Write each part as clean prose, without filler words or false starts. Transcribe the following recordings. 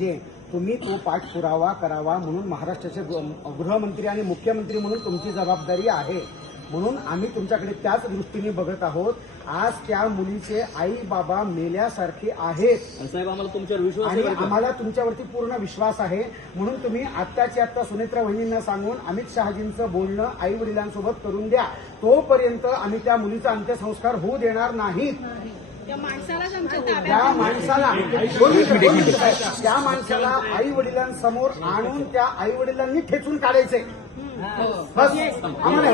जे तुम्ही तो पाठपुरावा करावा म्हणून महाराष्ट्राचे गृहमंत्री आणि मुख्यमंत्री म्हणून तुमची जबाबदारी आहे. म्हणून आम्ही तुमच्याकडे त्याच दृष्टीने बघत आहोत. आज त्या मुलीचे आई बाबा मेल्यासारखे आहेत साहेब, आम्हाला तुमच्यावर विश्वास आणि आहे का? आम्हाला तुमच्यावरती पूर्ण विश्वास आहे. म्हणून तुम्ही आत्ताची आत्ता सुनेत्रा वहिनींना सांगून अमित शहाजींचं बोलणं आई वडिलांसोबत करून द्या. तोपर्यंत आम्ही त्या मुलीचा अंत्यसंस्कार होऊ देणार नाहीत. त्या माणसाला आई वडिलांसमोर आणून त्या आई वडिलांनी ठेचून काढायचे. बस आम्हाला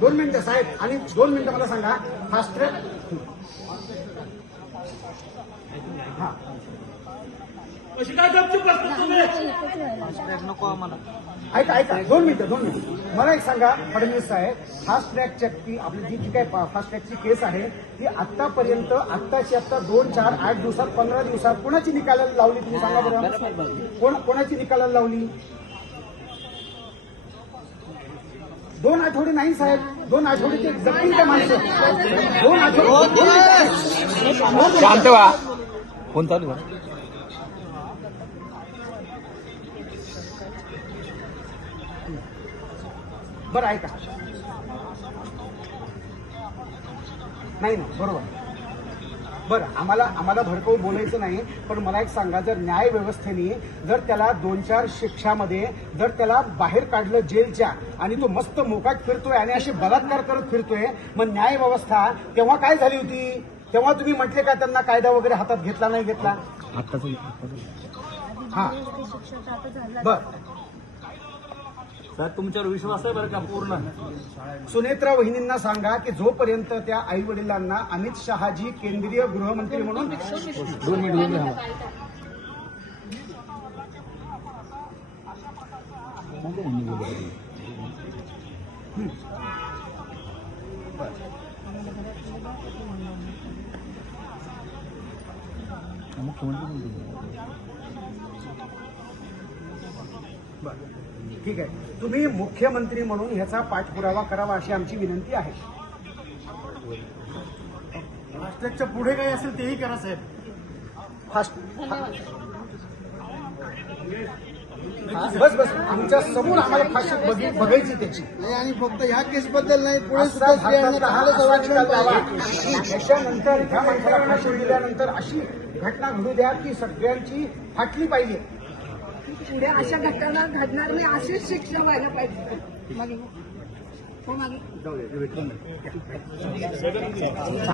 दोन मिनिटं साहेब, आणि 2 मिनिटं मला सांगा फास्ट ट्रॅक. हा नको आम्हाला. ऐका 2 मिनिटं मला एक सांगा फडणवीस साहेब, फास्ट ट्रॅकची आपली जी काय फास्ट ट्रॅकची केस आहे ती आतापर्यंत आत्ताची आत्ता 2, 4, 8 दिवसात 15 दिवसात कोणाची निकालाला लावली तुम्ही सांगा बरं. कोणाची निकालाला लावली? 2 आठवडे नाही साहेब, 2 आठवडे ते जगतील त्या माणसं. 2 आठवडे शांत व्हा. फोन चालू आहे. बरं ऐका, नाही ना बरोबर. बरं आम्हाला भडकवून बोलायचं नाही, पण मला एक सांगा, जर न्याय व्यवस्थेने जर त्याला 2-4 शिक्षामध्ये जर त्याला बाहेर काढलं जेलच्या आणि तो मस्त मोकाट फिरतोय आणि असे बलात्कार करत फिरतोय, मग न्याय व्यवस्था तेव्हा काय झाली होती? तेव्हा तुम्ही म्हटले का त्यांना कायदा वगैरे हातात घेतला नाही घेतला? हा बरं साहेब, तुमच्यावर विश्वास आहे बरं का पूर्ण. सुनेत्रा वहिनींना सांगा की जोपर्यंत त्या आई वडिलांना अमित शहाजी केंद्रीय गृहमंत्री म्हणून 2 मिनिट ठीक आहे, तुम्ही मुख्यमंत्री म्हणून ह्याचा पाठपुरावा करावा अशी आमची विनंती आहे. फास्टॅगच्या पुढे काही असेल तेही करा साहेब. बस आमच्या समोर आम्हाला फाशी बघायची त्याची. आणि फक्त ह्या केस बद्दल नाही, पुढे त्याच्यानंतर ह्या माणसाला फाशी दिल्यानंतर अशी घटना घडू द्या की सगळ्यांची फाटली पाहिजे. पुढे अशा घटना घडणार नाही, अशीच शिक्षा व्हायला पाहिजे. मागे